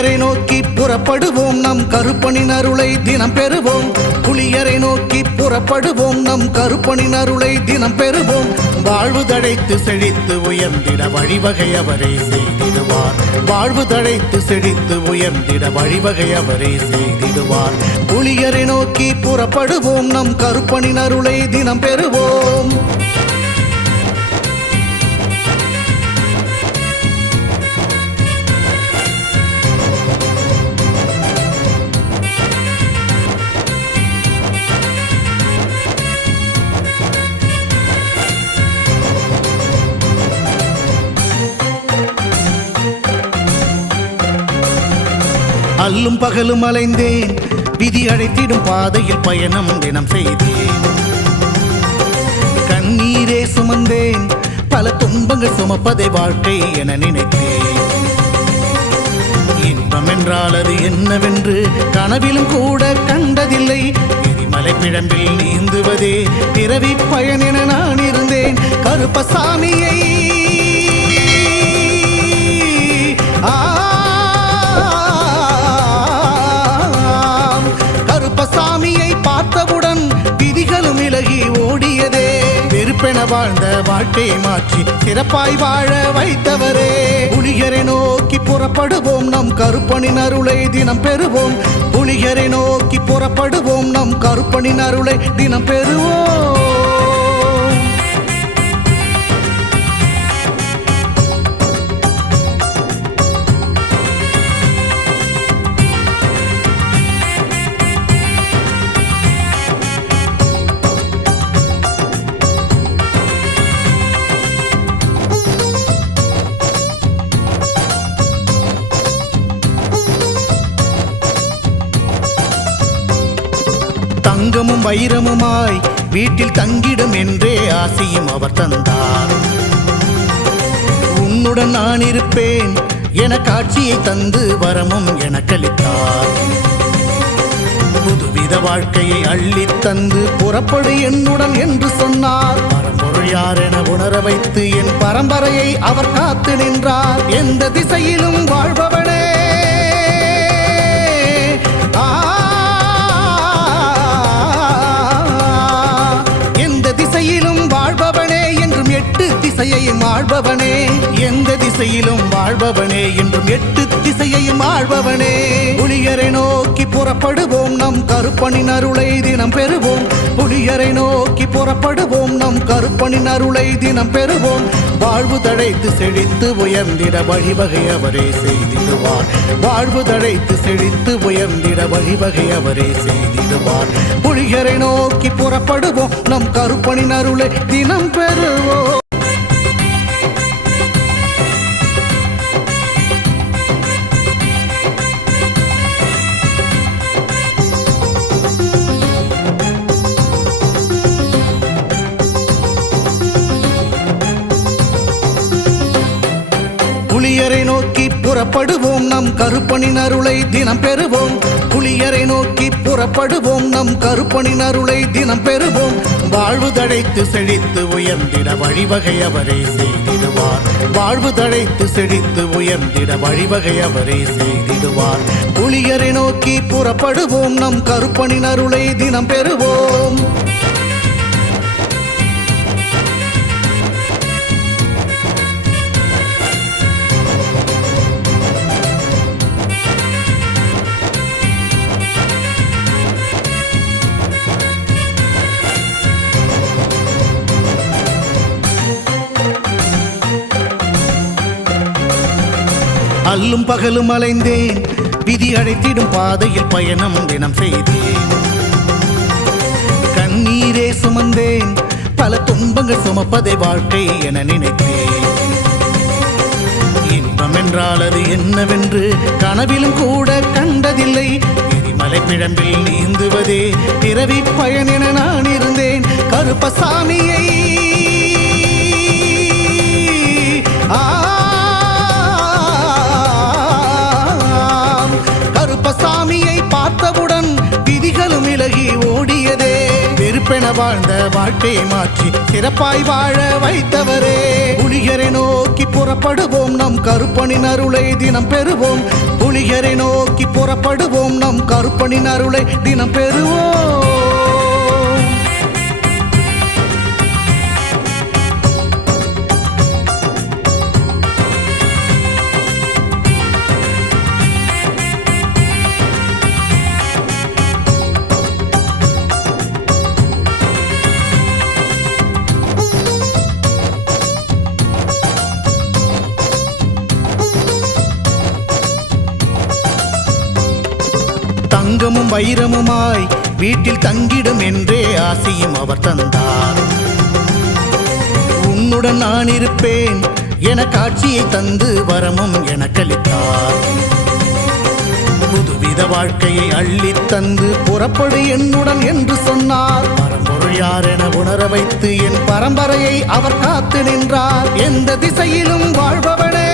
புலியரை நோக்கி புறப்படுவோம் நம் கருப்பனின் அருளை தினம் பெறுவோம். புலியரை நோக்கி புறப்படுவோம் நம் கருப்பனின் அருளை தினம் பெறுவோம். வாழ்வு தழைத்து செழித்து உயர்ந்திட வழிவகை அவரே செய்திடுவார். வாழ்வு தழைத்து செழித்து உயர்ந்திட வழிவகை அவரே செய்திடுவார். புலியரை நோக்கி புறப்படுவோம் நம் கருப்பனின் அருளை தினம் பெறுவோம். அல்லும் பகலும் அலைந்தேன், விதி அழைத்திடும் பாதையில் பயணம் தினம் செய்தேன். கண்ணீரே சுமந்தேன், பல துன்பங்கள் சுமப்பதை வாழ்க்கை என நினைத்தேன். இன்பம் என்றால் அது என்னவென்று கனவிலும் கூட கண்டதில்லை. எரிமலை பிழம்பில் நீந்துவதே பிறவி பயன் என நான் இருந்தேன். கருப்பசாமியை கருப்பசாமியை பார்த்தவுடன் விதிகளும் விலகி ஓடியதே. வெறுப்பென வாழ்ந்த வாழ்க்கையை மாற்றி சிறப்பாய் வாழ வைத்தவரே. புலியரை நோக்கி புறப்படுவோம் நம் கருப்பனின் அருளை தினம் பெறுவோம். புலியரை நோக்கி புறப்படுவோம் நம் கருப்பனின் அருளை தினம் பெறுவோம். தங்கமும் வைரமுமாய் வீட்டில் தங்கிடும் என்றே ஆசையும் அவர் தந்தார். உன்னுடன் நான் இருப்பேன் என காட்சியை தந்து வரமும் எனக்களித்தார். புதுவித வாழ்க்கையை அள்ளி தந்து புறப்படு என்னுடன் என்று சொன்னார். பரம்பொருள் யார் என உணர வைத்து என் பரம்பரையை அவர் காத்து நின்றார். எந்த திசையிலும் வாழ்பவனே, வாழ்பவனே என்றும் எட்டு திசையையும் ஆள்பவனே. எந்த திசையிலும் வாழ்பவனே என்றும் எட்டு திசையையும் ஆள்பவனே. புலியரை நோக்கி புறப்படுவோம் நம் கருப்பனின் அருளை தினம் பெறுவோம். புலியரை நோக்கி புறப்படுவோம் நம் கருப்பனின் அருளை தினம் பெறுவோம். வாழ்வு தழைத்து செழித்து உயர்ந்திட வழிவகை அவரே செய்திடுவார். வாழ்வு தழைத்து செழித்து உயர்ந்திட வழிவகை அவரே செய்திடுவார். புலியரை நோக்கி புறப்படுவோம் நம் கருப்பனின் அருளை தினம் பெறுவோம். புலியரை நோக்கி புறப்படுவோம் நம் கருப்பனின் அருளை தினம் பெறுவோம். புலியரை நோக்கி புறப்படுவோம் நம் கருப்பனின் அருளை தினம் பெறுவோம். வாழ்வு தழைத்து செழித்து உயர்ந்திட வழிவகை அவரே செய்திடுவார். வாழ்வு தழைத்து செழித்து உயர்ந்திட வழிவகை அவரே செய்திடுவார். புலியரை நோக்கி புறப்படுவோம் நம் கருப்பனின் அருளை தினம் பெறுவோம். அல்லும் பகலும் அலைந்தேன், விதி அழைத்திடும் பாதையில் பயணம் தினம் செய்தேன். கண்ணீரே சுமந்தேன், பல துன்பங்கள் சுமப்பதை வாழ்க்கை என நினைத்தேன். இன்பம் என்றால் அது என்னவென்று கனவிலும் கூட கண்டதில்லை. எரிமலை பிழம்பில் நீந்துவதே பிறவி பயன் என நான் இருந்தேன். கருப்பசாமியை கருப்பசாமியை பார்த்தவுடன் விதிகளும் விலகி ஓடியதே. வெறுப்பென வாழ்ந்த வாழ்க்கையை மாற்றி சிறப்பாய் வாழ வைத்தவரே. புலியரை நோக்கி புறப்படுவோம் நம் கருப்பனின் அருளை தினம் பெறுவோம். புலிகரை நோக்கி புறப்படுவோம் நம் கருப்பனின் அருளை தினம் பெறுவோம். தங்கமும் வைரமுமாய் வீட்டில் தங்கிடும் என்றே ஆசியும் அவர் தந்தார். உன்னுடன் நான் இருப்பேன் என காட்சியை தந்து வரமும் எனக்களித்தார். புதுவித வாழ்க்கையை அள்ளித் தந்து புறப்படு என்னுடன் என்று சொன்னார். பரம்பொருள் யார் என உணர வைத்து என் பரம்பரையை அவர் காத்து நின்றார். எந்த திசையிலும் வாழ்பவனே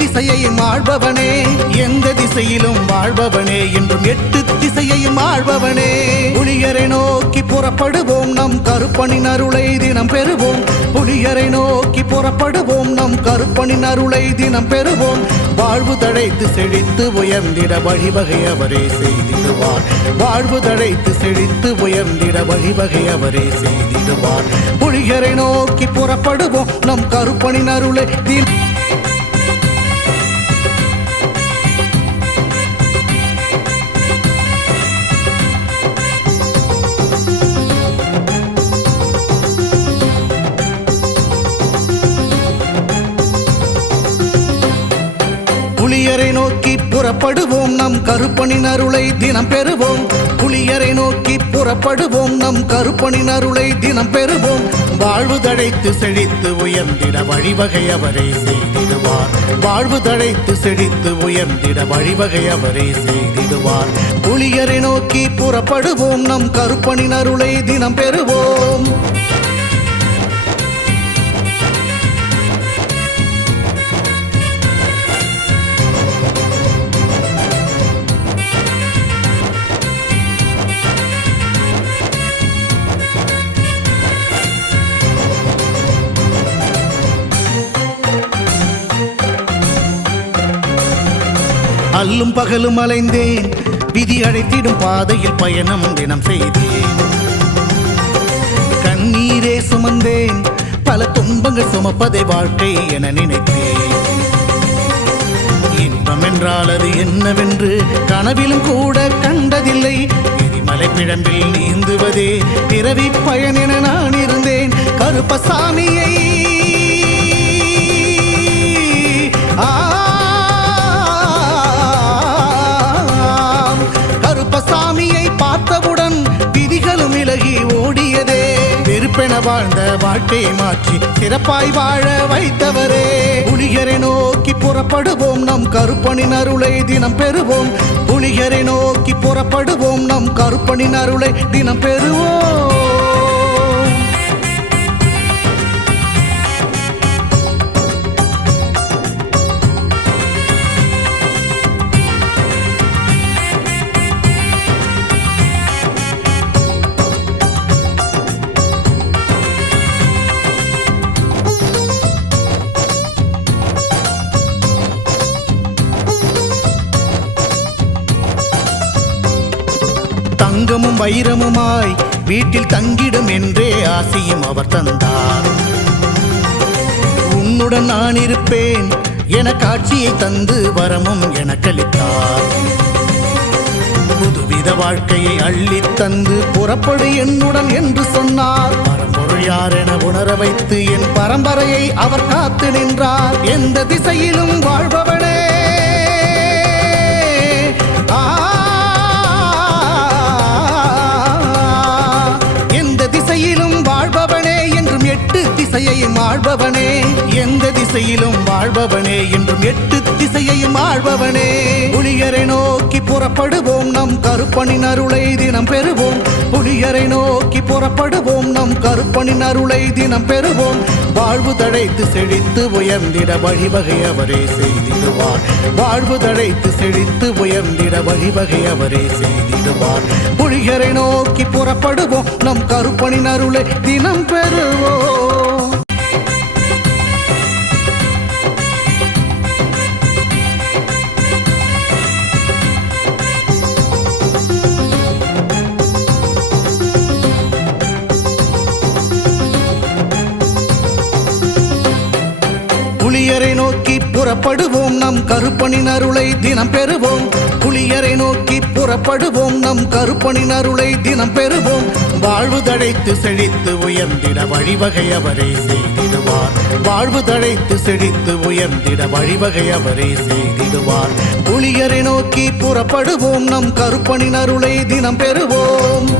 திசையையும் ஆள்பவனே, எந்த திசையிலும் வாழ்பவனே என்றும் 8 திசையையும் ஆள்பவனே. புலிகரை நோக்கி புறப்படுவோம் நம் கருப்பனின் அருளை தினம் பெறுவோம். புலிகரை நோக்கி புறப்படுவோம் நம் கருப்பனின் அருளை தினம் பெறுவோம். வாழ்வு தழைத்து செழித்து உயர்ந்திட வழிவகை அவரே செய்திடுவார். வாழ்வு தழைத்து செழித்து உயர்ந்திட வழிவகை அவரே செய்திடுவார். புலிகரை நோக்கி புறப்படுவோம் நம் கருப்பனின் அருளை தினம் புலியரை நோக்கி புறப்படுவோம் நம் கருப்பனின் அருளை தினம் பெறுவோம். புலியரை நோக்கி புறப்படுவோம் நம் கருப்பனின் அருளை தினம் பெறுவோம். வாழ்வு தழைத்து செழித்து உயர்ந்திட வழிவகை அவரே செய்திடுவார். வாழ்வு தழைத்து செழித்து உயர்ந்திட வழிவகை அவரே செய்திடுவார். புலியரை நோக்கி புறப்படுவோம் நம் கருப்பனின் அருளை தினம் பெறுவோம். அல்லும் பகலும் அலைந்தேன், விதி அழைத்திடும் பாதையில் பயணம் தினம் செய்தேன். கண்ணீரே சுமந்தேன், பல துன்பங்கள் சுமப்பதை வாழ்க்கை என நினைத்தேன். இன்பம் என்றால் அது என்னவென்று கனவிலும் கூட கண்டதில்லை. எரிமலை பிழம்பில் நீந்துவதே பிறவி பயன் என நான் இருந்தேன். கருப்பசாமியை கருப்பசாமியை பார்த்தவுடன் விதிகளும் விலகி ஓடியதே. வெறுப்பென வாழ்ந்த வாழ்க்கையை மாற்றி சிறப்பாய் வாழ வைத்தவரே. புலிகரை நோக்கி புறப்படுவோம் நம் கருப்பனின் அருளை தினம் பெறுவோம். புலிகரை நோக்கி புறப்படுவோம் நம் கருப்பனின் அருளை தினம் பெறுவோம். தங்கமும் வைரமுமாய் வீட்டில் தங்கிடும் என்றே ஆசியும் அவர் தந்தார். உன்னுடன் நான் இருப்பேன் என காட்சியை தந்து வரமும் எனக்களித்தார். புதுவித வாழ்க்கையை அள்ளித் தந்து புறப்படு என்னுடன் என்று சொன்னார். பரம்பொருள் யார் என உணர வைத்து என் பரம்பரையை அவர் காத்து நின்றார். எந்த திசையிலும் வாழ்பவனே திசையிலும் வாழ்பவனே என்றும் 8 திசையையும் ஆள்பவனே. எந்த திசையிலும் வாழ்பவனே என்றும் எட்டு திசையையும் ஆழ்பவனே. புலியரை நோக்கி புறப்படுவோம் நம் கருப்பனின் அருளை தினம் பெறுவோம். புலியரை நோக்கி புறப்படுவோம் நம் கருப்பனின் அருளை தினம் பெறுவோம். வாழ்வு தழைத்து செழித்து உயர்ந்திட வழிவகை அவரே செய்திடுவார். வாழ்வு தழைத்து செழித்து உயர்ந்திட வழிவகை அவரே செய்திடுவார். புலியரை நோக்கி புறப்படுவோம் நம் கருப்பனின் அருளை தினம் பெறுவோம். புலியரை நோக்கி புறப்படுவோம் நம் கருப்பனின் அருளை தினம் பெறுவோம். புலியரை நோக்கி புறப்படுவோம் நம் கருப்பனின் அருளை தினம் பெறுவோம். வாழ்வு தழைத்து செழித்து உயர்ந்திட வழிவகை அவரே செய்திடுவார். வாழ்வு தழைத்து செழித்து உயர்ந்திட வழிவகை அவரே செய்திடுவார். புலியரை நோக்கி புறப்படுவோம் நம் கருப்பனின் அருளை தினம் பெறுவோம்.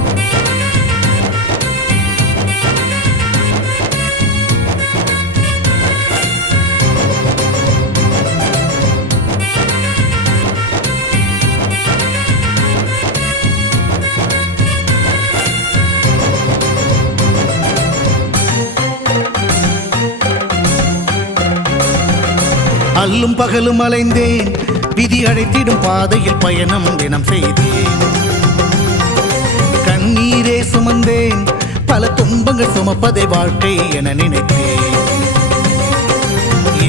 அல்லும் பகலும் அலைந்தேன், விதி அழைத்திடும் பாதையில் பயணம் தினம் செய்தேன். கண்ணீரே சுமந்தேன், பல துன்பங்கள் சுமப்பதை வாழ்க்கை என நினைத்தேன்.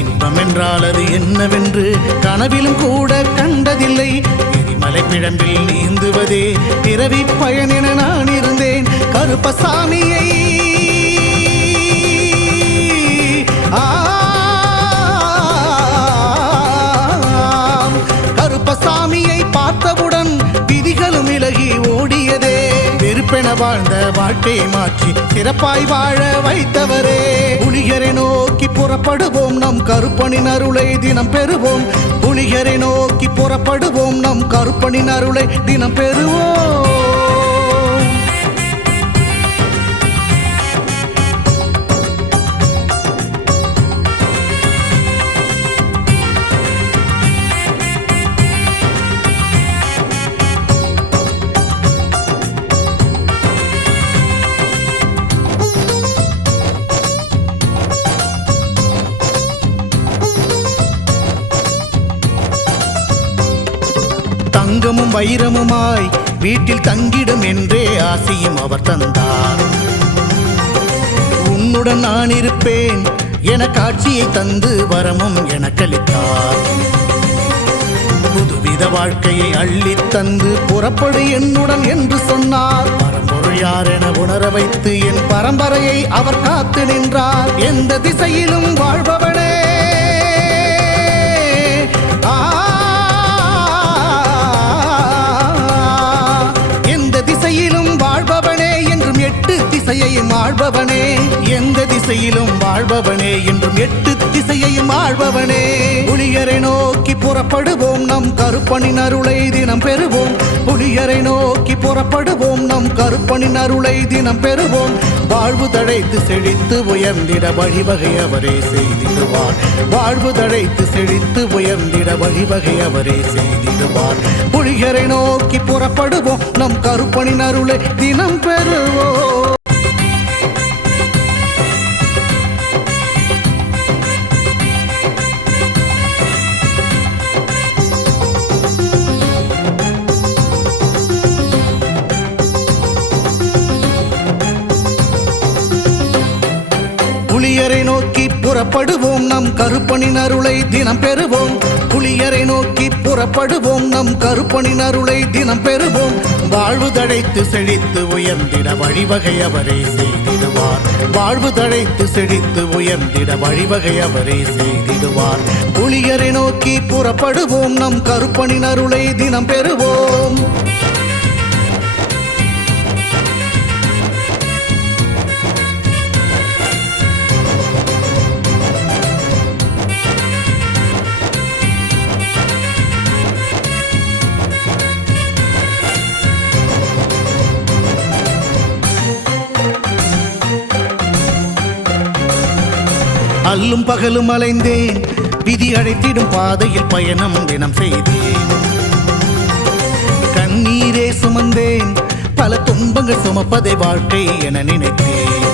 இன்பம் என்றால் அது என்னவென்று கனவிலும் கூட கண்டதில்லை. எரிமலை பிழம்பில் நீந்துவதே பிறவி பயன் என நான் இருந்தேன். கருப்பசாமியை கருப்பசாமியை பார்த்தவுடன் விதிகளும் விலகி ஓடியதே. வெறுப்பென வாழ்ந்த வாழ்க்கையை மாற்றி சிறப்பாய் வாழ வைத்தவரே. புலியரை நோக்கி புறப்படுவோம் நம் கருப்பனின் அருளை தினம் பெறுவோம். புலியரை நோக்கி புறப்படுவோம் நம் கருப்பனின் அருளை தினம் பெறுவோம். தங்கமும் வைரமுமாய் வீட்டில் தங்கிடும் என்றே ஆசையும் அவர் தந்தார். உன்னுடன் நான் இருப்பேன் என காட்சியை தந்து வரமும் எனக்களித்தார். புதுவித வாழ்க்கையை அள்ளி தந்து புறப்படு என்னுடன் என்று சொன்னார். பரம்பொருள் யார் என உணர வைத்து என் பரம்பரையை அவர் காத்து நின்றார். எந்த திசையிலும் வாழ்பவனே, வாழ்பவனே என்றும் எட்டு திசையையும் ஆழ்பவனே. எந்த திசையிலும் வாழ்பவனே என்றும் எட்டு திசையையும் ஆழ்பவனே. புலியரை நோக்கி புறப்படுவோம் நம் கருப்பனின் அருளை தினம் பெறுவோம். புலியரை நோக்கி புறப்படுவோம் நம் கருப்பனின் அருளை தினம் பெறுவோம். வாழ்வு தழைத்து செழித்து உயர்ந்திட வழிவகை அவரே செய்திடுவார். வாழ்வு தழைத்து செழித்து உயர்ந்திட வழிவகை அவரே செய்திடுவார். புலியரை நோக்கி புறப்படுவோம் நம் கருப்பனின் அருளை தினம் பெறுவோம். புலியரை நோக்கி புறப்படுவோம் நம் கருப்பனின் அருளை தினம் பெறுவோம். புலியரை நோக்கி புறப்படுவோம் நம் கருப்பனின் அருளை தினம் பெறுவோம். வாழ்வு தழைத்து செழித்து உயர்ந்திட வழிவகை அவரே செய்திடுவார். வாழ்வு தழைத்து செழித்து உயர்ந்திட வழிவகை அவரே செய்திடுவார். புலியரை நோக்கி புறப்படுவோம் நம் கருப்பனின் அருளை தினம் பெறுவோம். அல்லும் பகலும் அலைந்தேன், விதி அழைத்திடும் பாதையில் பயணம் தினம் செய்தேன். கண்ணீரே சுமந்தேன், பல துன்பங்கள் சுமப்பதை வாழ்க்கை என நினைத்தேன்.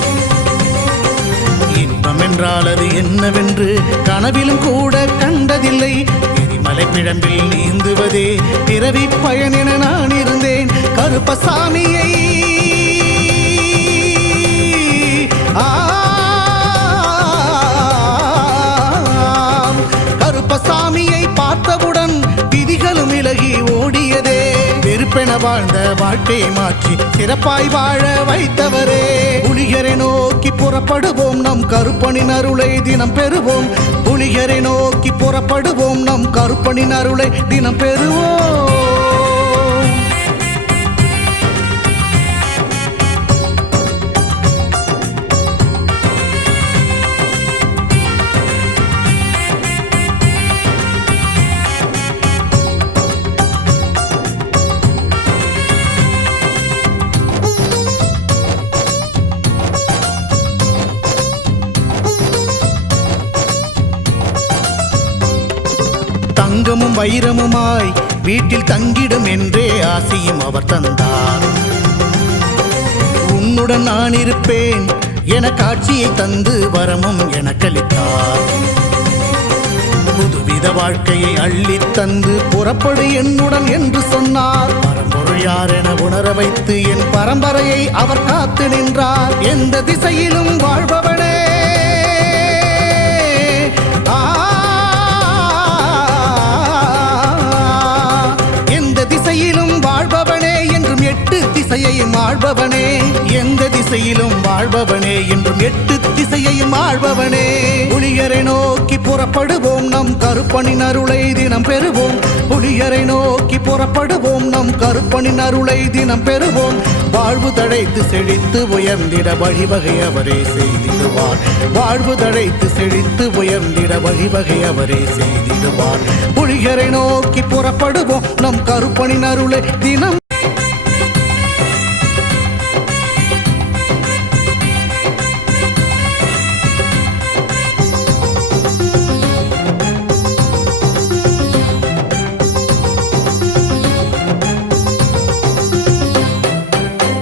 இன்பம் என்றால் அது என்னவென்று கனவிலும் கூட கண்டதில்லை. எரிமலை பிழம்பில் நீந்துவதே பிறவி பயன் என நான் இருந்தேன். கருப்பசாமியை கருப்பசாமியை பார்த்தவுடன் விதிகளும் விலகி ஓடியதே. வெறுப்பென வாழ்ந்த வாழ்க்கையை மாற்றி சிறப்பாய் வாழ வைத்தவரே. புலிகரை நோக்கி புறப்படுவோம், நம் கருப்பனின் அருளை தினம் பெறுவோம். புலிகரை நோக்கி புறப்படுவோம், நம் கருப்பனின் அருளை தினம் பெறுவோம். தங்கமும் வைரமுமாய் வீட்டில் தங்கிடும் என்றே ஆசையும் அவர் தந்தார். உன்னுடன் நான் இருப்பேன் என காட்சியை தந்து வரமும் எனக்களித்தார். புதுவித வாழ்க்கையை அள்ளித் தந்து புறப்படு என்னுடன் என்று சொன்னார். பரம்பொருள் யார் என உணர வைத்து என் பரம்பரையை அவர் காத்து நின்றார். எந்த திசையிலும் வாழ்பவனே, வாழ்பவனே என்றும் எட்டு திசையையும் ஆள்பவனே. எந்த திசையிலும் வாழ்பவனே என்றும் எட்டு திசையையும் ஆள்பவனே. புலிகரை நோக்கி புறப்படுவோம், நம் கருப்பனின் அருளை தினம் பெறுவோம். புலிகரை நோக்கி புறப்படுவோம், நம் கருப்பனின் அருளை தினம் பெறுவோம். வாழ்வு தழைத்து செழித்து உயர்ந்திட வழிவகை அவரே செய்திடுவார். வாழ்வு தழைத்து செழித்து உயர்ந்திட வழிவகை அவரே செய்திடுவார். புலிகரை நோக்கி புறப்படுவோம், நம் கருப்பனின் அருளை தினம்.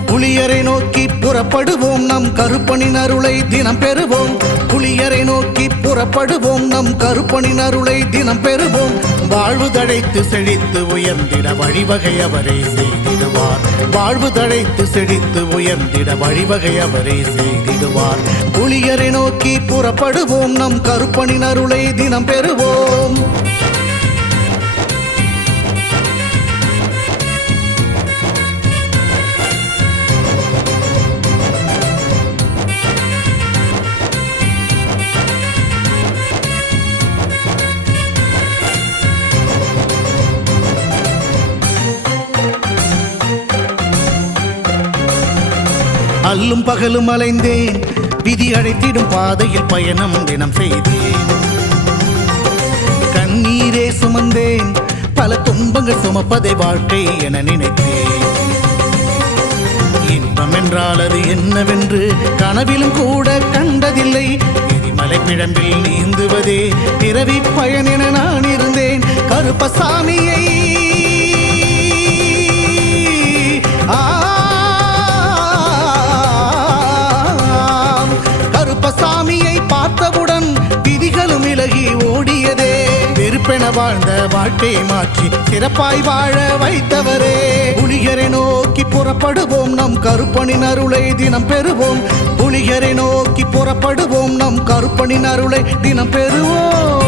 புலியரை நோக்கி புறப்படுவோம், நம் கருப்பனின் அருளை தினம் பெறுவோம். புலியரை நோக்கி புறப்படுவோம், நம் கருப்பனின் அருளை தினம் பெறுவோம். வாழ்வு தழைத்து செழித்து உயர்ந்திட வழிவகை அவரே செய்திடுவார். வாழ்வு தழைத்து செழித்து உயர்ந்திட வழிவகை அவரே செய்திடுவார். புலியரை நோக்கி புறப்படுவோம், நம் கருப்பனின் அருளை தினம் பெறுவோம். அல்லும் பகலும் அலைந்தேன், விதி அழைத்திடும் பாதையில் பயணம் தினம் செய்தேன். கண்ணீரே சுமந்தேன், பல துன்பங்கள் சுமப்பதை வாழ்க்கை என நினைத்தேன். இன்பம் என்றால் அது என்னவென்று கனவிலும் கூட கண்டதில்லை. எரிமலை பிழம்பில் நீந்துவதே பிறவி பயன் என நான் இருந்தேன். கருப்பசாமியை கருப்பசாமியை பார்த்தவுடன் விதிகளும் விலகி ஓடியதே. வெறுப்பென வாழ்ந்த வாழ்க்கையை மாற்றி சிறப்பாய் வாழ வைத்தவரே. புலிகரை நோக்கி புறப்படுவோம், நம் கருப்பனின் அருளை தினம் பெறுவோம். புலிகரை நோக்கி புறப்படுவோம், நம் கருப்பனின் அருளை தினம் பெறுவோம்.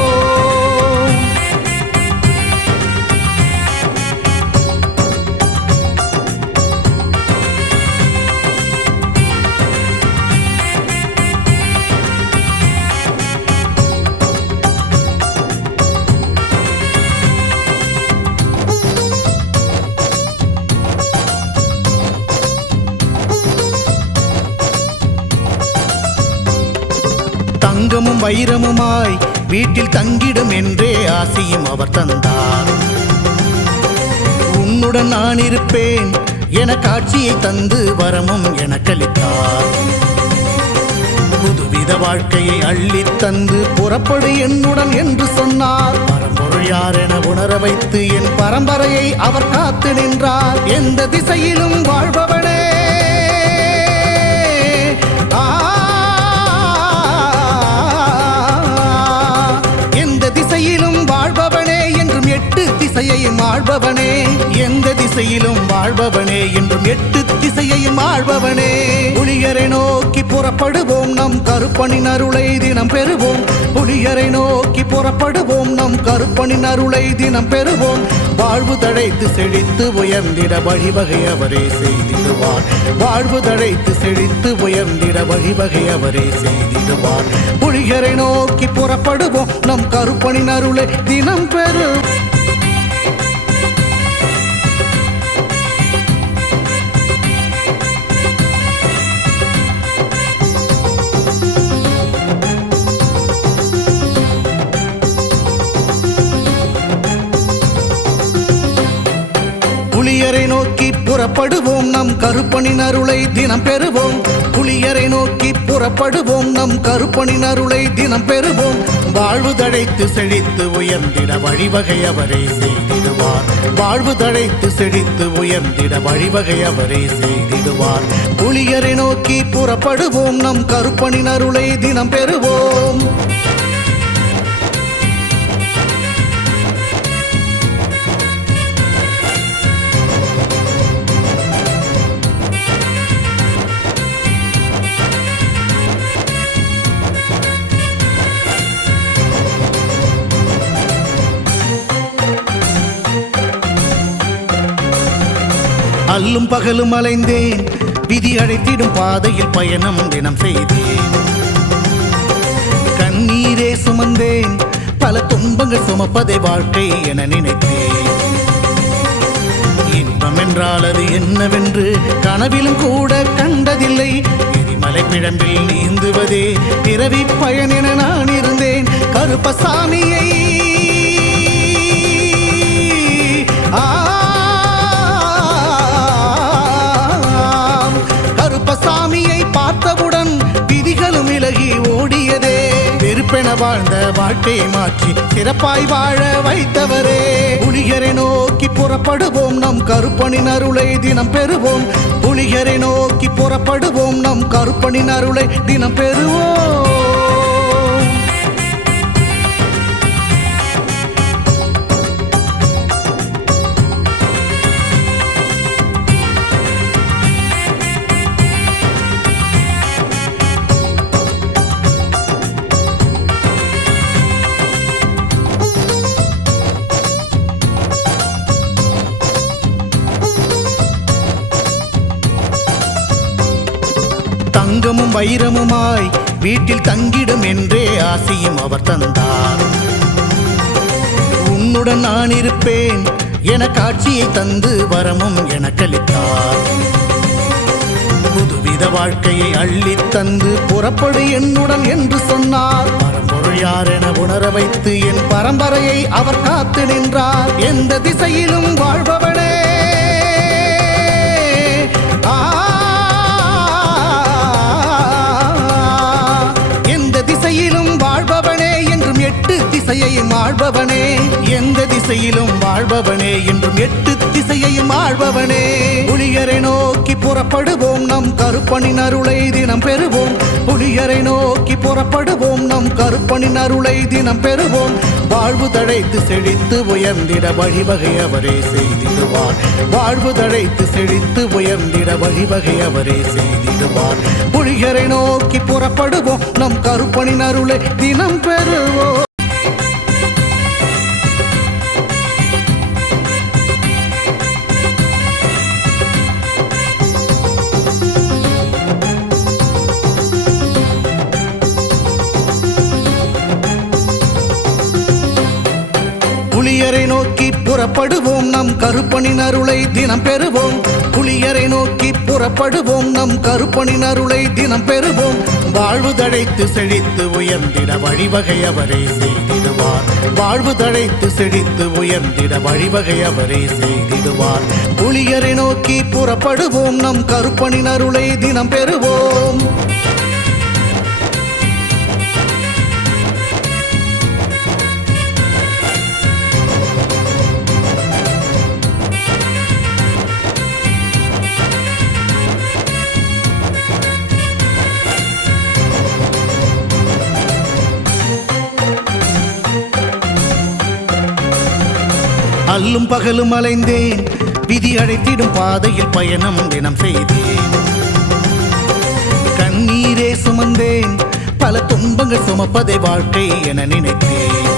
தங்கமும் வைரமுமாய் வீட்டில் தங்கிடும் என்றே ஆசையும் அவர் தந்தார். உன்னுடன் நான் இருப்பேன் என காட்சியை தந்து வரமும் எனக்களித்தார். புதுவித வாழ்க்கையை அள்ளித் தந்து புறப்படு என்னுடன் என்று சொன்னார். பரம்பொருள் யார் என உணர வைத்து என் பரம்பரையை அவர் காத்து நின்றார். எந்த திசையிலும் வாழ்பவனே, எந்த திசையிலும் வாழ்பவனே என்றும் எட்டு திசையையும் ஆள்பவனே. எந்த திசையிலும் வாழ்பவனே என்றும் எட்டு திசையையும் ஆள்பவனே. புலியரை நோக்கி புறப்படுவோம், நம் கருப்பனின் அருளை தினம் பெறுவோம். புலியரை நோக்கி புறப்படுவோம், நம் கருப்பனின் அருளை தினம் பெறுவோம். வாழ்வு தழைத்து செழித்து உயர்ந்திட வழிவகை அவரே செய்திடுவார். வாழ்வு தழைத்து செழித்து உயர்ந்திட வழிவகை அவரே செய்திடுவார். புலியரை நோக்கி புறப்படுவோம், நம் கருப்பனின் அருளை தினம் பெறுவோம். புலியரை நோக்கி புறப்படுவோம், நம் கருப்பனின் அருளை தினம் பெறுவோம். புலியரை நோக்கி புறப்படுவோம், நம் கருப்பனின் அருளை தினம் பெறுவோம். வாழ்வு தழைத்து செழித்து உயர்ந்திட வழிவகை அவரே செய்திடுவார். வாழ்வு தழைத்து செழித்து உயர்ந்திட வழிவகை அவரே செய்திடுவார். புலியரை நோக்கி புறப்படுவோம், நம் கருப்பனின் அருளை தினம் பெறுவோம். அல்லும் பகலும் அலைந்தேன், விதி அழைத்திடும் பாதையில் பயணம் தினம் செய்தேன். கண்ணீரே சுமந்தேன், பல துன்பங்கள் சுமப்பதை வாழ்க்கை என நினைத்தேன். இன்பம் என்றால் அது என்னவென்று கனவிலும் கூட கண்டதில்லை. எரிமலை பிழம்பில் நீந்துவதே பிறவி பயன் என நான் இருந்தேன். கருப்பசாமியை கருப்பசாமியை பார்த்தவுடன் விதிகளும் விலகி ஓடியதே. வெறுப்பென வாழ்ந்த வாழ்க்கையை மாற்றி சிறப்பாய் வாழ வைத்தவரே. புலியரை நோக்கி புறப்படுவோம், நம் கருப்பனின் அருளை தினம் பெறுவோம். புலியரை நோக்கி புறப்படுவோம், நம் கருப்பனின் அருளை தினம் பெறுவோம். தங்கமும் வைரமுமாய் வீட்டில் தங்கிடும் என்றே ஆசையும் அவர் தந்தார். உன்னுடன் நான் இருப்பேன் என காட்சியை தந்து வரமும் எனக்களித்தார். புதுவித வாழ்க்கையை அள்ளித் தந்து புறப்படு என்னுடன் என்று சொன்னார். பரம்பொருள் யார் என உணர வைத்து என் பரம்பரையை அவர் காத்து நின்றார். எந்த திசையிலும் வாழ்பவனே, திசையிலும் வாழ்பவனே என்றும் எட்டு திசையையும் ஆள்பவனே. எந்த திசையிலும் வாழ்பவனே என்றும் எட்டு திசையையும் ஆள்பவனே. புலியரை நோக்கி புறப்படுவோம், நம் கருப்பனின் அருளை தினம் பெறுவோம். புலியரை நோக்கி புறப்படுவோம், நம் கருப்பனின் அருளை தினம் பெறுவோம். வாழ்வு தழைத்து செழித்து உயர்ந்திட வழிவகை அவரே செய்திடுவார். வாழ்வு தழைத்து செழித்து உயர்ந்திட வழிவகை அவரே செய்திடுவார். புலியரை நோக்கி புறப்படுவோம், நம் கருப்பனின் அருளை தினம் பெறுவோம். புலியரை நோக்கி புறப்படுவோம், நம் கருப்பனின் அருளை தினம் பெறுவோம். புலியரை நோக்கி புறப்படுவோம், நம் கருப்பனின் அருளை தினம் பெறுவோம். வாழ்வு தழைத்து செழித்து உயர்ந்திட வழிவகை அவரே செய்திடுவார். வாழ்வு தழைத்து செழித்து உயர்ந்திட வழிவகை அவரே செய்திடுவார். புலியரை நோக்கி புறப்படுவோம், நம் கருப்பனின் அருளை தினம் பெறுவோம். அல்லும் பகலும் அலைந்தேன், விதி அழைத்திடும் பாதையில் பயணம் தினம் செய்தேன். கண்ணீரே சுமந்தேன், பல துன்பங்கள் சுமப்பதை வாழ்க்கை என நினைத்தேன்.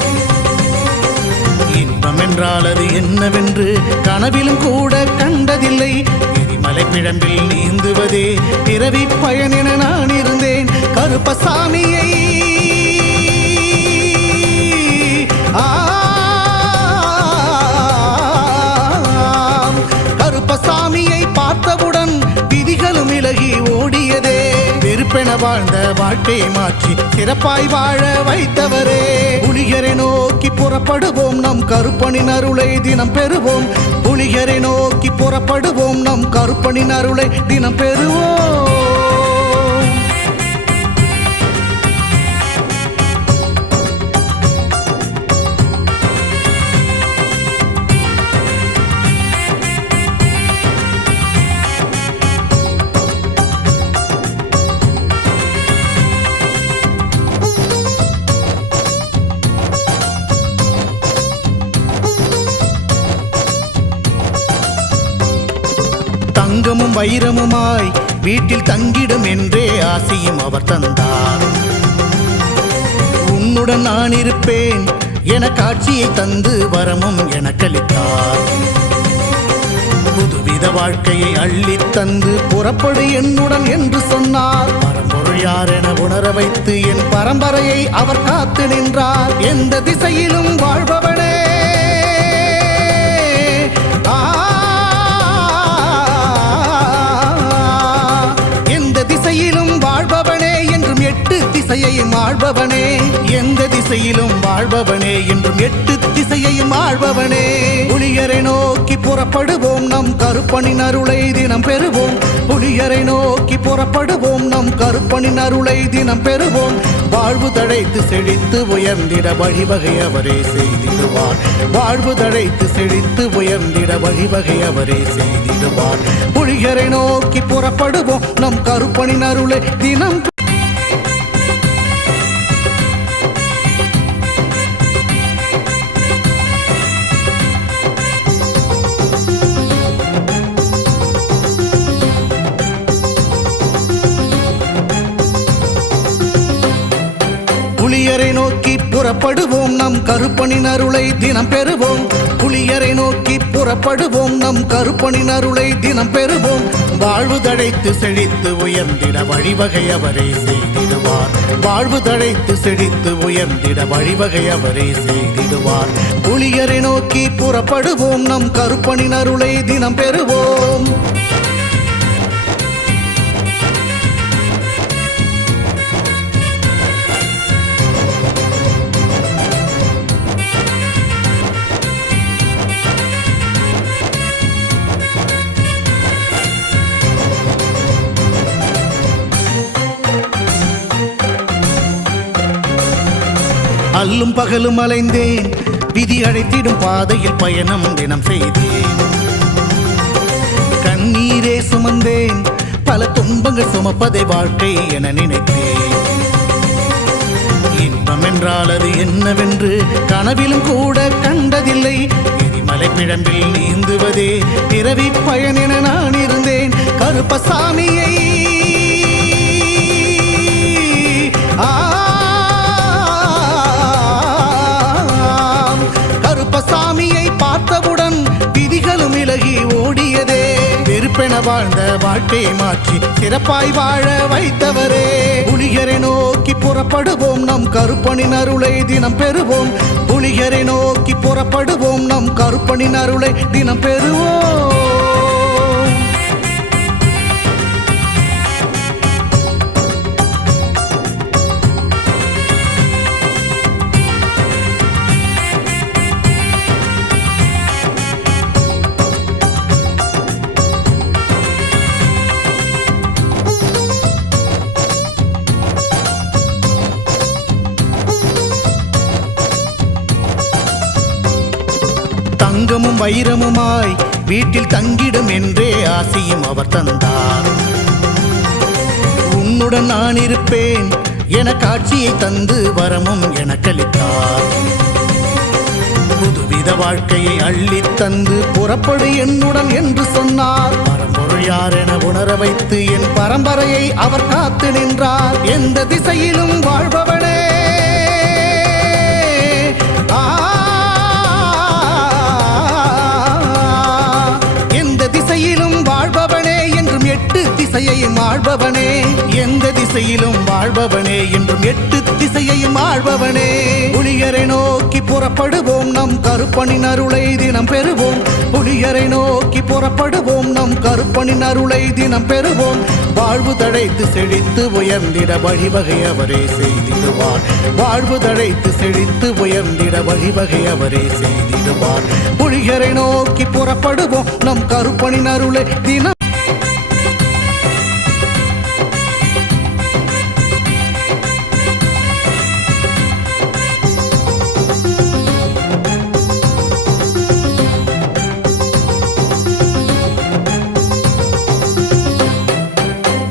இன்பம் என்றால் அது என்னவென்று கனவிலும் கூட கண்டதில்லை. எரிமலை பிழம்பில் நீந்துவதே பிறவி பயன் என நான் இருந்தேன். கருப்பசாமியை கருப்பசாமியை பார்த்தவுடன் விதிகளும் விலகி ஓடியதே. வெறுப்பென வாழ்ந்த வாழ்க்கையை மாற்றி சிறப்பாய் வாழ வைத்தவரே. புலிகரை நோக்கி புறப்படுவோம், நம் கருப்பனின் அருளை தினம் பெறுவோம். புலிகரை நோக்கி புறப்படுவோம், நம் கருப்பனின் அருளை தினம் பெறுவோம். தங்கமும் வைரமுமாய் வீட்டில் தங்கிடும் என்றே ஆசையும் அவர் தந்தார். உன்னுடன் நான் இருப்பேன் என காட்சியை தந்து வரமும் எனக்களித்தார். புதுவித வாழ்க்கையை அள்ளித் தந்து புறப்படு என்னுடன் என்று சொன்னார். பரம்பொருள் யார் என உணர வைத்து என் பரம்பரையை அவர் காத்து நின்றார். எந்த திசையிலும் வாழ்பவனே, வாழ்பவனே என்றும் எட்டு திசையையும் ஆள்பவனே. எந்த திசையிலும் வாழ்பவனே என்றும் எட்டு திசையையும் ஆள்பவனே. புலிகரை நோக்கி புறப்படுவோம், நம் கருப்பனின் அருளை தினம் பெறுவோம். புலிகரை நோக்கி புறப்படுவோம், நம் கருப்பனின் அருளை தினம் பெறுவோம். வாழ்வு தழைத்து செழித்து உயர்ந்திட வழிவகை அவரே செய்திடுவார். வாழ்வு தழைத்து செழித்து உயர்ந்திட வழிவகை அவரே செய்திடுவார். புலிகரை நோக்கி புறப்படுவோம், நம் கருப்பனின் அருளை தினம் புலியரை நோக்கி புறப்படுவோம், நம் கருப்பனின் அருளை தினம் பெறுவோம். புலியரை நோக்கி புறப்படுவோம், நம் கருப்பனின் அருளை தினம் பெறுவோம். வாழ்வு தழைத்து செழித்து உயர்ந்திட வழிவகை அவரே செய்திடுவார். வாழ்வு தழைத்து செழித்து உயர்ந்திட வழிவகை அவரே செய்திடுவார். புலியரை நோக்கி புறப்படுவோம், நம் கருப்பனின் அருளை தினம் பெறுவோம். அல்லும் பகலும் அலைந்தேன், விதி அழைத்திடும் பாதையில் பயணம் தினம் செய்தேன். கண்ணீரே சுமந்தேன், பல துன்பங்கள் சுமப்பதை வாழ்க்கை என நினைத்தேன். இன்பம் என்றால் அது என்னவென்று கனவிலும் கூட கண்டதில்லை. எரிமலை பிழம்பில் நீந்துவதே பிறவி பயன் என நான் இருந்தேன். கருப்பசாமியை கருப்பசாமியை பார்த்தவுடன் விதிகளும் விலகி ஓடியதே. வெறுப்பென வாழ்ந்த வாழ்க்கையை மாற்றி சிறப்பாய் வாழ வைத்தவரே. புலிகரை நோக்கி புறப்படுவோம், நம் கருப்பனின் அருளை தினம் பெறுவோம். புலிகரை நோக்கி புறப்படுவோம், நம் கருப்பனின் அருளை தினம் பெறுவோம். தங்கமும் வைரமுமாய் வீட்டில் தங்கிடும் என்றே ஆசையும் அவர் தந்தார். உன்னுடன் நான் இருப்பேன் என காட்சியை தந்து வரமும் எனக்களித்தார். புதுவித வாழ்க்கையை அள்ளித் தந்து புறப்படு என்னுடன் என்று சொன்னார். பரம்பொருள் யார் என உணர வைத்து என் பரம்பரையை அவர் காத்து நின்றார். எந்த திசையிலும் வாழ்பவனே, எந்த திசையிலும் வாழ்பவனே என்றும் எட்டு திசையையும் ஆள்பவனே. எந்த திசையிலும் வாழ்பவனே என்றும் எட்டு திசையையும் ஆள்பவனே. புலியரை நோக்கி புறப்படுவோம், நம் கருப்பனின் அருளை தினம் பெறுவோம். புலியரை நோக்கி புறப்படுவோம், நம் கருப்பனின் அருளை தினம் பெறுவோம். வாழ்வு தழைத்து செழித்து உயர்ந்திட வழிவகை அவரே செய்திடுவார். வாழ்வு தழைத்து செழித்து உயர்ந்திட வழிவகை அவரே செய்திடுவார். புலியரை நோக்கி புறப்படுவோம், நம் கருப்பனின் அருளை தினம்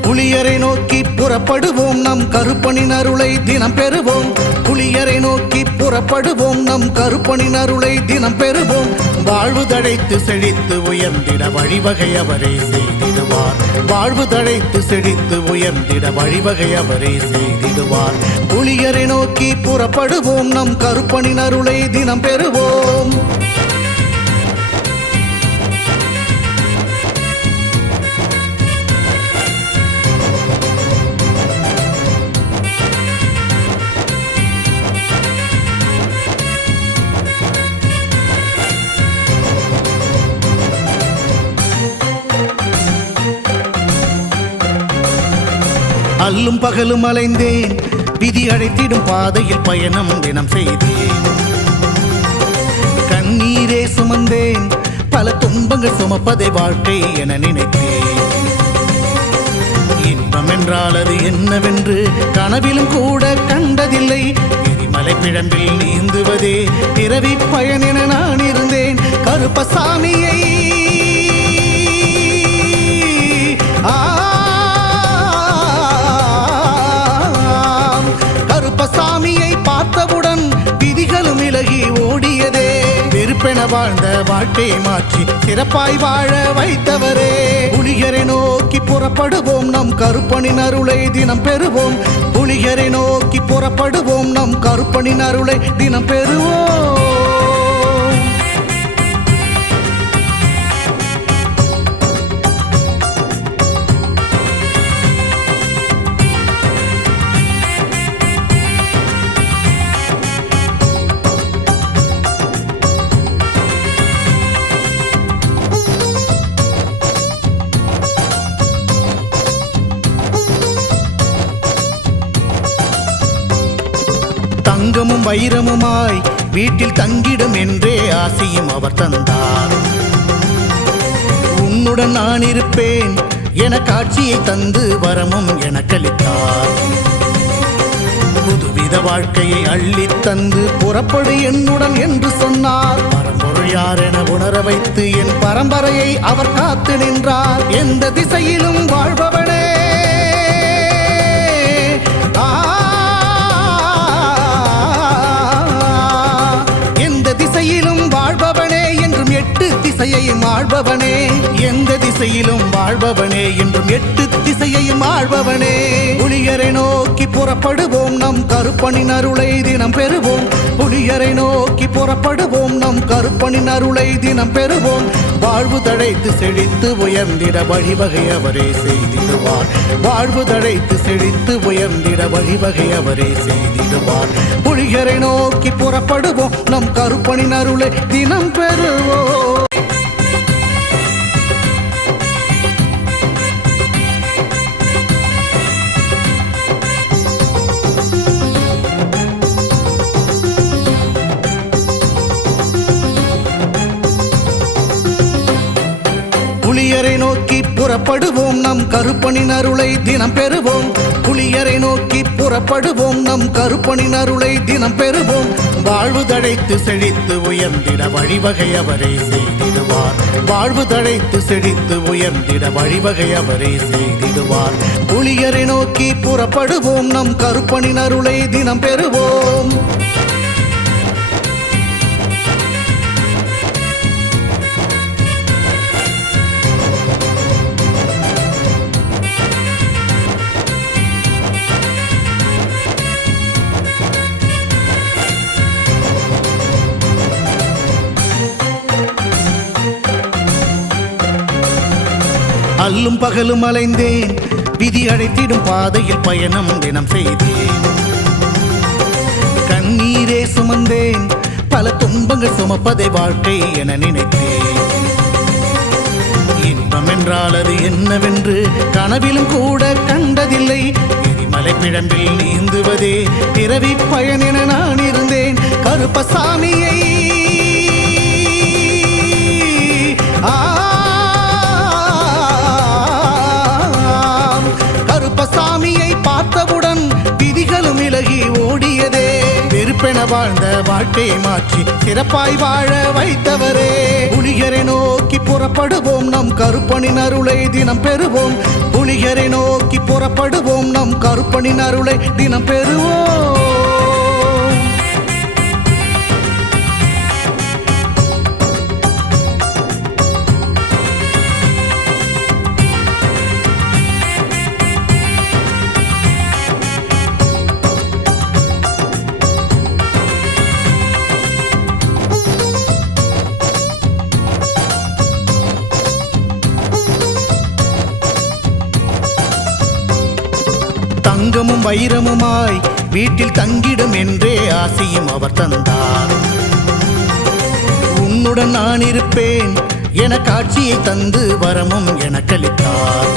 புலியரை நோக்கி புறப்படுவோம், நம் கருப்பனின் அருளை தினம் பெறுவோம். புலியரை நோக்கி புறப்படுவோம், நம் கருப்பனின் அருளை தினம் பெறுவோம். வாழ்வு தழைத்து செழித்து உயர்ந்திட வழிவகை அவரே செய்திடுவார். வாழ்வு தழைத்து செழித்து உயர்ந்திட வழிவகை அவரே செய்திடுவார். புலியரை நோக்கி புறப்படுவோம், நம் கருப்பனின் அருளை தினம் பெறுவோம். அல்லும் பகலும் அலைந்தேன், விதி அழைத்திடும் பாதையில் பயணம் தினம் செய்தேன். கண்ணீரே சுமந்தேன், பல துன்பங்கள் சுமப்பதை வாழ்க்கை என நினைத்தேன். இன்பம் என்றால் அது என்னவென்று கனவிலும் கூட கண்டதில்லை. எரிமலை பிழம்பில் நீந்துவதே பிறவி பயன் என நான் இருந்தேன். கருப்பசாமியை கருப்பசாமியை பார்த்தவுடன் விதிகளும் விலகி ஓடியதே. வெறுப்பென வாழ்ந்த வாழ்க்கையை மாற்றி சிறப்பாய் வாழ வைத்தவரே. புலியரை நோக்கி புறப்படுவோம், நம் கருப்பனின் அருளை தினம் பெறுவோம். புலியரை நோக்கி புறப்படுவோம், நம் கருப்பனின் அருளை தினம் பெறுவோம். தங்கமும் வைரமுமாய் வீட்டில் தங்கிடும் என்றே ஆசையும் அவர் தந்தார். உன்னுடன் நான் இருப்பேன் என காட்சியை தந்து வரமும் எனக்களித்தார். புதுவித வாழ்க்கையை அள்ளித் தந்து புறப்படு என்னுடன் என்று சொன்னார். பரம்பொருள் யார் என உணர வைத்து என் பரம்பரையை அவர் காத்து நின்றார். எந்த திசையிலும் வாழ்பவனே, திசையிலும் வாழ்பவனே என்றும் எட்டு திசையையும் ஆள்பவனே. எந்த திசையிலும் வாழ்பவனே என்றும் எட்டு திசையையும் ஆள்பவனே. புலியரை நோக்கி புறப்படுவோம், நம் கருப்பனின் அருளை தினம் பெறுவோம். புலியரை நோக்கி புறப்படுவோம், நம் கருப்பனின் அருளை தினம் பெறுவோம். வாழ்வு தழைத்து செழித்து உயர்ந்திட வழிவகை அவரே செய்திடுவார். வாழ்வு தழைத்து செழித்து உயர்ந்திட வழிவகை அவரே செய்திடுவார். புலியரை நோக்கி புறப்படுவோம், நம் கருப்பனின் அருளை தினம் பெறுவோம். புலியரை நோக்கி புறப்படுவோம், நம் கருப்பனின் அருளை தினம் பெறுவோம். புலியரை நோக்கி புறப்படுவோம், நம் கருப்பனின் அருளை தினம் பெறுவோம். வாழ்வு தழைத்து செழித்து உயர்ந்திட வழிவகை அவரே செய்திடுவார். வாழ்வு தழைத்து செழித்து உயர்ந்திட வழிவகை அவரே செய்திடுவார். புலியரை நோக்கி புறப்படுவோம், நம் கருப்பனின் அருளை தினம் பெறுவோம். அல்லும் பகலும் அலைந்தேன், விதி அழைத்திடும் பாதையில் பயணம் தினம் செய்தேன். கண்ணீரே சுமந்தேன், பல துன்பங்கள் சுமப்பதை வாழ்க்கை என நினைத்தேன். இன்பம் என்றால் அது என்னவென்று கனவிலும் கூட கண்டதில்லை. எரிமலை பிழம்பில் நீந்துவதே பிறவி பயன் என நான் இருந்தேன். கருப்பசாமியை கருப்பசாமியை பார்த்தவுடன் விதிகளும் விலகி ஓடியதே. வெறுப்பென வாழ்ந்த வாழ்க்கையை மாற்றி சிறப்பாய் வாழ வைத்தவரே. புலிகரை நோக்கி புறப்படுவோம், நம் கருப்பனின் அருளை தினம் பெறுவோம். புலிகரை நோக்கி புறப்படுவோம், நம் கருப்பனின் அருளை தினம் பெறுவோம். தங்கமும் வைரமுமாய் வீட்டில் தங்கிடும் என்றே ஆசையும் அவர் தந்தார். உன்னுடன் நான் இருப்பேன் என காட்சியை தந்து வரமும் எனக்களித்தார்.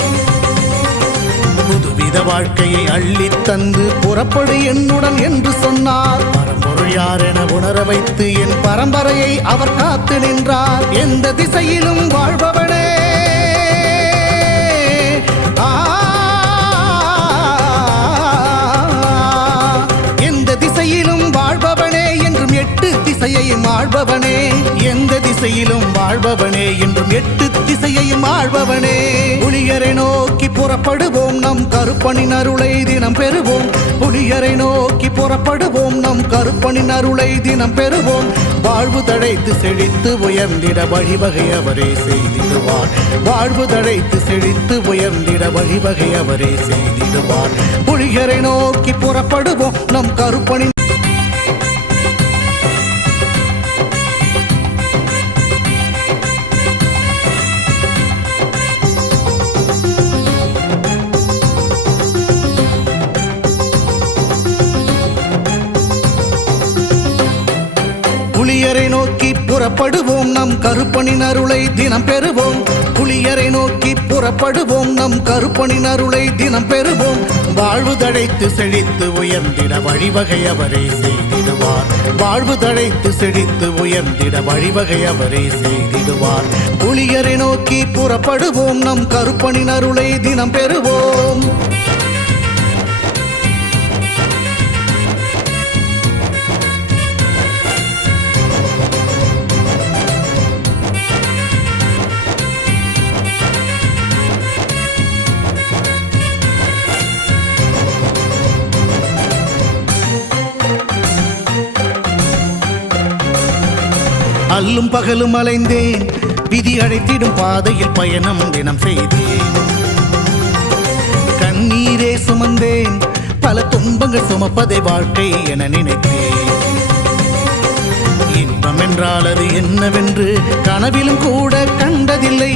புதுவித வாழ்க்கையை அள்ளி தந்து புறப்படு என்னுடன் என்று சொன்னார். பரம்பொருள் யார் என உணர வைத்து என் பரம்பரையை அவர் காத்து நின்றார். எந்த திசையிலும் வாழ்பவனே, வாழ்பவனே என்றும் எட்டு திசையையும் ஆள்பவனே. எந்த திசையிலும் வாழ்பவனே என்றும் எட்டு திசையையும் ஆள்பவனே. புலிகரை நோக்கி புறப்படுவோம், நம் கருப்பனின் அருளை தினம் பெறுவோம். புலிகரை நோக்கி புறப்படுவோம், நம் கருப்பனின் அருளை தினம் பெறுவோம். வாழ்வு தழைத்து செழித்து உயர்ந்திட வழிவகை அவரே செய்திடுவார். வாழ்வு தழைத்து செழித்து உயர்ந்திட வழிவகை அவரே செய்திடுவார். புலிகரை நோக்கி புறப்படுவோம், நம் கருப்பனின் புலியரை நோக்கி புறப்படுவோம், நம் கருப்பனின் அருளை தினம் பெறுவோம். புலியரை நோக்கி புறப்படுவோம், நம் கருப்பனின் அருளை தினம் பெறுவோம். வாழ்வு தழைத்து செழித்து உயர்ந்திட வழிவகை அவரே செய்திடுவார். வாழ்வு தழைத்து செழித்து உயர்ந்திட வழிவகை அவரே செய்திடுவார். புலியரை நோக்கி புறப்படுவோம், நம் கருப்பனின் அருளை தினம் பெறுவோம். அல்லும் பகலும் அலைந்தேன், விதி அழைத்திடும் பாதையில் பயணம் தினம் செய்தேன். கண்ணீரே சுமந்தேன், பல துன்பங்கள் சுமப்பதை வாழ்க்கை என நினைத்தேன். இன்பம் என்றால் அது என்னவென்று கனவிலும் கூட கண்டதில்லை.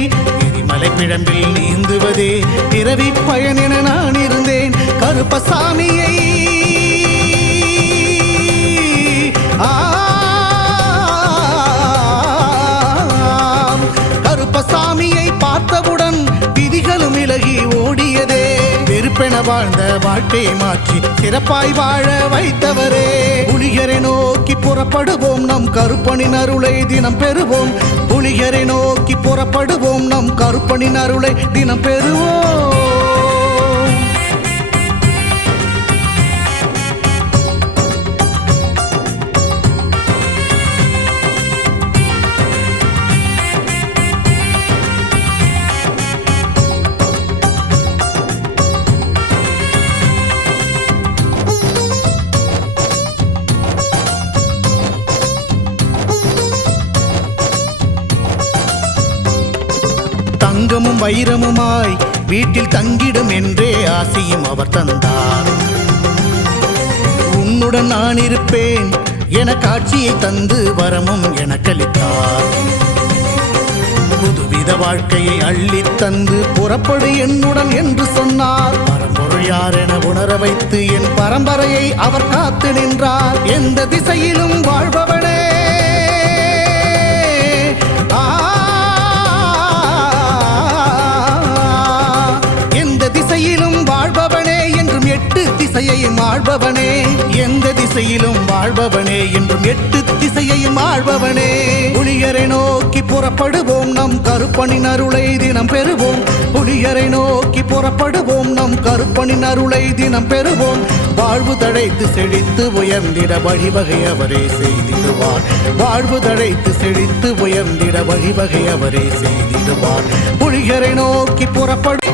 எரிமலை பிழம்பில் நீந்துவதே பிறவி பயன் என நான் இருந்தேன். கருப்பசாமியை கருப்பசாமியை பார்த்தவுடன் விதிகளும் விலகி ஓடியதே. வெறுப்பென வாழ்ந்த வாழ்க்கையை மாற்றி சிறப்பாய் வாழ வைத்தவரே. புலிகரை நோக்கி புறப்படுவோம், நம் கருப்பனின் அருளை தினம் பெறுவோம். புலிகரை நோக்கி புறப்படுவோம், நம் கருப்பனின் அருளை தினம் பெறுவோம். தங்கமும் வைரமுமாய் வீட்டில் தங்கிடும் என்றே ஆசையும் அவர் தந்தார். உன்னுடன் நான் இருப்பேன் என காட்சியை தந்து வரமும் எனக்களித்தார். புதுவித வாழ்க்கையை அள்ளித் தந்து புறப்படு என்னுடன் என்று சொன்னார். பரம்பொருள் யார் என உணர வைத்து என் பரம்பரையை அவர் காத்து நின்றார். எந்த திசையிலும் வாழ்பவனே, எந்த திசையிலும் வாழ்பவனே என்றும் எட்டு திசையையும் ஆள்பவனே. எந்த திசையிலும் வாழ்பவனே என்றும் எட்டு திசையையும் ஆள்பவனே. புலியரை நோக்கி புறப்படுவோம், நம் கருப்பனின் அருளை தினம் பெறுவோம். புலியரை நோக்கி புறப்படுவோம், நம் கருப்பனின் அருளை தினம் பெறுவோம். வாழ்வு தழைத்து செழித்து உயர்ந்திட வழிவகை அவரே செய்திடுவார். வாழ்வு தழைத்து செழித்து உயர்ந்திட வழிவகை அவரே செய்திடுவார். புலியரை நோக்கி புறப்படு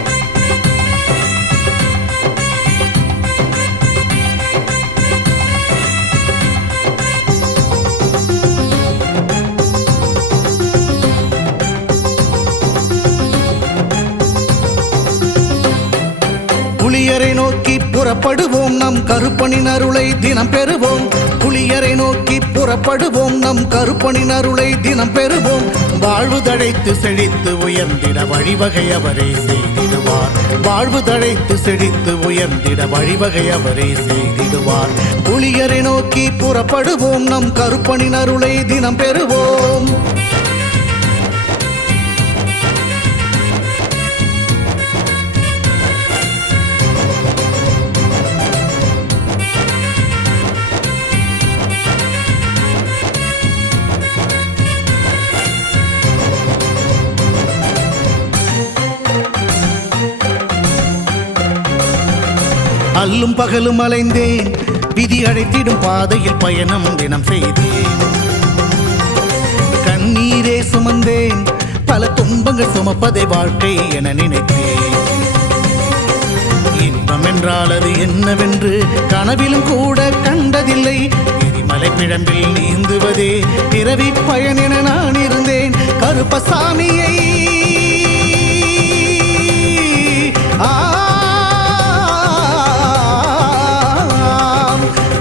புலியரை நோக்கி புறப்படுவோம், நம் கருப்பனின் அருளை தினம் பெறுவோம். புலியரை நோக்கி புறப்படுவோம், நம் கருப்பனின் அருளை தினம் பெறுவோம். வாழ்வு தழைத்து செழித்து உயர்ந்திட வழிவகை அவரே செய்திடுவார். வாழ்வு தழைத்து செழித்து உயர்ந்திட வழிவகை அவரே செய்திடுவார். புலியரை நோக்கி புறப்படுவோம், நம் கருப்பனின் அருளை தினம் பெறுவோம். அல்லும் பகலும் அலைந்தேன், விதி அழைத்திடும் பாதையில் பயணம் தினம் செய்தேன். கண்ணீரே சுமந்தேன், பல துன்பங்கள் சுமப்பதை வாழ்க்கை என நினைத்தேன். இன்பம் என்றால் அது என்னவென்று கனவிலும் கூட கண்டதில்லை. எரிமலை பிழம்பில் நீந்துவதே பிறவி பயன் என நான் இருந்தேன். கருப்பசாமியை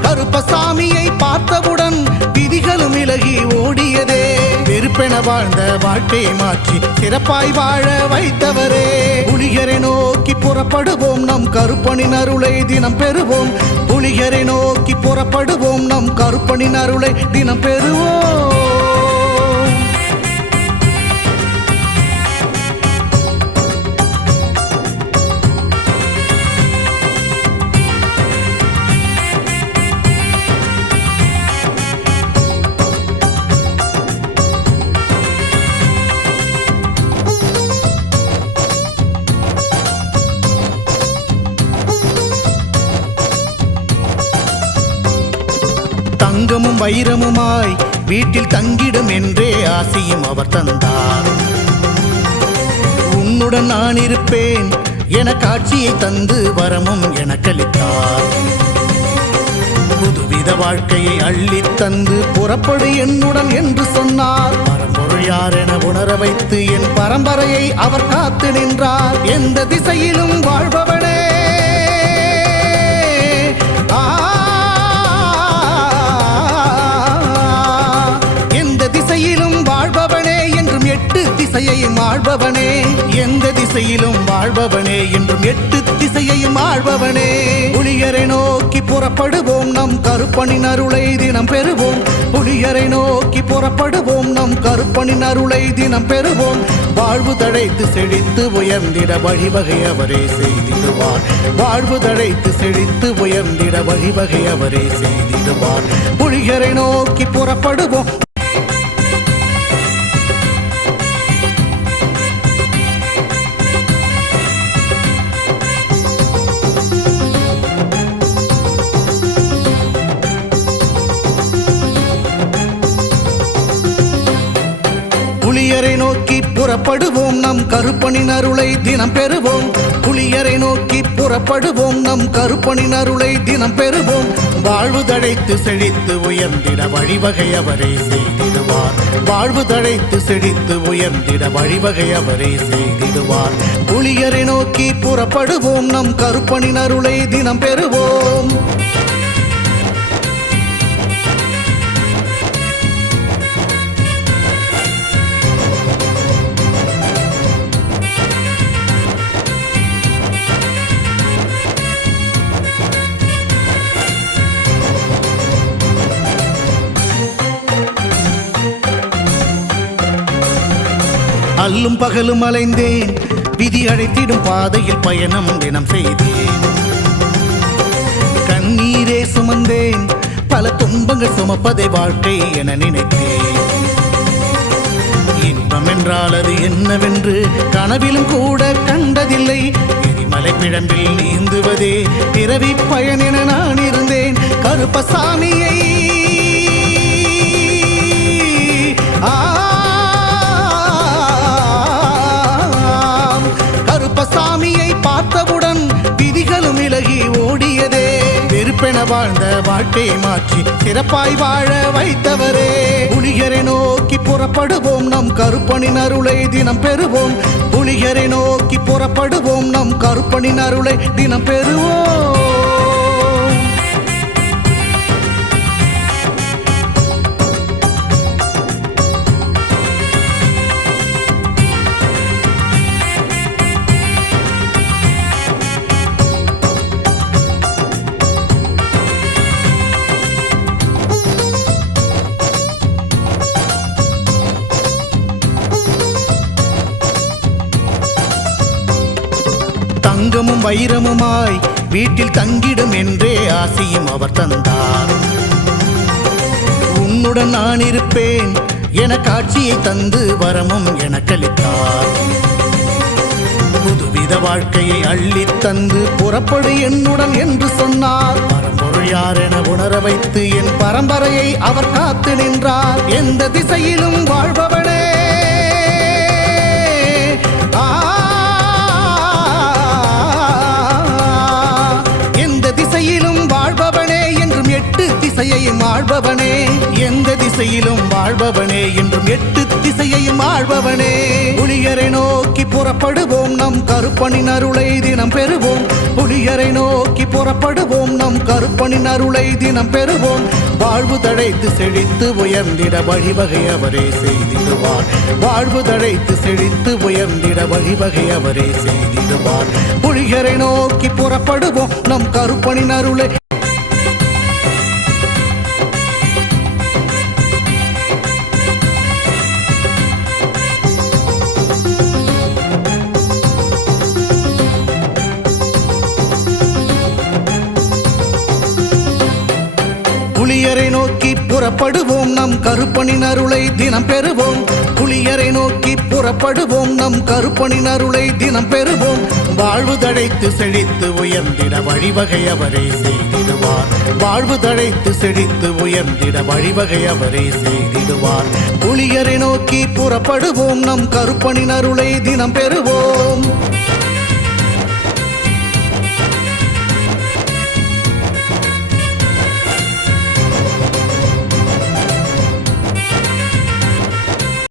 கருப்பசாமியை பார்த்தவுடன் விதிகளும் விலகி ஓடியதே. வெறுப்பென வாழ்ந்த வாழ்க்கையை மாற்றி சிறப்பாய் வாழ வைத்தவரே. புலியரை நோக்கி புறப்படுவோம், நம் கருப்பனின் அருளை தினம் பெறுவோம். புலியரை நோக்கி புறப்படுவோம், நம் கருப்பனின் அருளை தினம் பெறுவோம். தங்கமும் வைரமுமாய் வீட்டில் தங்கிடும் என்றே ஆசையும் அவர் தந்தார். உன்னுடன் நான் இருப்பேன் என காட்சியை தந்து வரமும் எனக்களித்தார். புதுவித வாழ்க்கையை அள்ளித் தந்து புறப்படு என்னுடன் என்று சொன்னார். பரம்பொருள் யார் என உணர வைத்து என் பரம்பரையை அவர் காத்து நின்றார். எந்த திசையிலும் வாழ்பவனே, வாழ்பவனே என்றும் எட்டு திசையையும் ஆள்பவனே. எந்த திசையிலும் வாழ்பவனே என்றும் எட்டு திசையையும் ஆள்பவனே. புலியரை நோக்கி புறப்படுவோம், நம் கருப்பனின் அருளை தினம் பெறுவோம். புலியரை நோக்கி புறப்படுவோம், நம் கருப்பனின் அருளை தினம் பெறுவோம். வாழ்வு தழைத்து செழித்து உயர்ந்திட வழிவகை அவரே செய்திடுவார். வாழ்வு தழைத்து செழித்து உயர்ந்திட வழிவகை அவரே செய்திடுவார். புலியரை நோக்கி புறப்படுவோம். புலியரை நோக்கி புறப்படுவோம், நம் கருப்பனின் அருளை தினம் பெறுவோம். புலியரை நோக்கி புறப்படுவோம், நம் கருப்பனின் அருளை தினம் பெறுவோம். வாழ்வு தழைத்து செழித்து உயர்ந்திட வழிவகை அவரே செய்திடுவார். வாழ்வு தழைத்து செழித்து உயர்ந்திட வழிவகை அவரே செய்திடுவார். புலியரை நோக்கி புறப்படுவோம், நம் கருப்பனின் அருளை தினம் பெறுவோம். அல்லும் பகலும் அலைந்தேன், விதி அழைத்திடும் பாதையில் பயணம் தினம் செய்தேன். கண்ணீரே சுமந்தேன், பல துன்பங்கள் சுமப்பதை வாழ்க்கை என நினைத்தேன். இன்பம் என்றால் அது என்னவென்று கனவிலும் கூட கண்டதில்லை. எரிமலை பிழம்பில் நீந்துவதே பிறவி பயன் என நான் இருந்தேன். கருப்பசாமியை கருப்பசாமியை பார்த்தவுடன் விதிகளும் விலகி ஓடியதே. வெறுப்பென வாழ்ந்த வாழ்க்கையை மாற்றி சிறப்பாய் வாழ வைத்தவரே. புலிகரை நோக்கி புறப்படுவோம், நம் கருப்பனின் அருளை தினம் பெறுவோம். புலிகரை நோக்கி புறப்படுவோம், நம் கருப்பனின் அருளை தினம் பெறுவோம். தங்கமும் வைரமுமாய் வீட்டில் தங்கிடும் என்றே ஆசியும் அவர் தந்தார். உன்னுடன் நான் இருப்பேன் என காட்சியை தந்து வரமும் எனக்களித்தார். புதுவித வாழ்க்கையை அள்ளி தந்து புறப்படு என்னுடன் என்று சொன்னார். பரம்பொருள் யார் என உணர வைத்து என் பரம்பரையை அவர் காத்து நின்றார். எந்த திசையிலும் வாழ்பவனே, திசையையும் ஆள்பவனே. எந்த திசையிலும் வாழ்பவனே, என்றும் 8 திசையையும் ஆள்பவனே. புலிகரை நோக்கி புறப்படுவோம், நம் கருப்பனின் அருளை தினம் பெறுவோம். புலிகரை நோக்கி புறப்படுவோம், நம் கருப்பனின் அருளை தினம் பெறுவோம். வாழ்வு தழைத்து செழித்து உயர்ந்திட வழிவகை அவரே செய்திடுவார். வாழ்வு தழைத்து செழித்து உயர்ந்திட வழிவகை அவரே செய்திடுவார். புலிகரை நோக்கி புறப்படுவோம், நம் கருப்பனின் அருளை புலியரை நோக்கி புறப்படுவோம், நம் கருப்பனின் அருளை தினம் பெறுவோம். புலியரை நோக்கி புறப்படுவோம், நம் கருப்பனின் அருளை தினம் பெறுவோம். வாழ்வு தழைத்து செழித்து உயர்ந்திட வழிவகை அவரே செய்திடுவார். வாழ்வு தழைத்து செழித்து உயர்ந்திட வழிவகை அவரே செய்திடுவார். புலியரை நோக்கி புறப்படுவோம், நம் கருப்பனின் அருளை தினம் பெறுவோம்.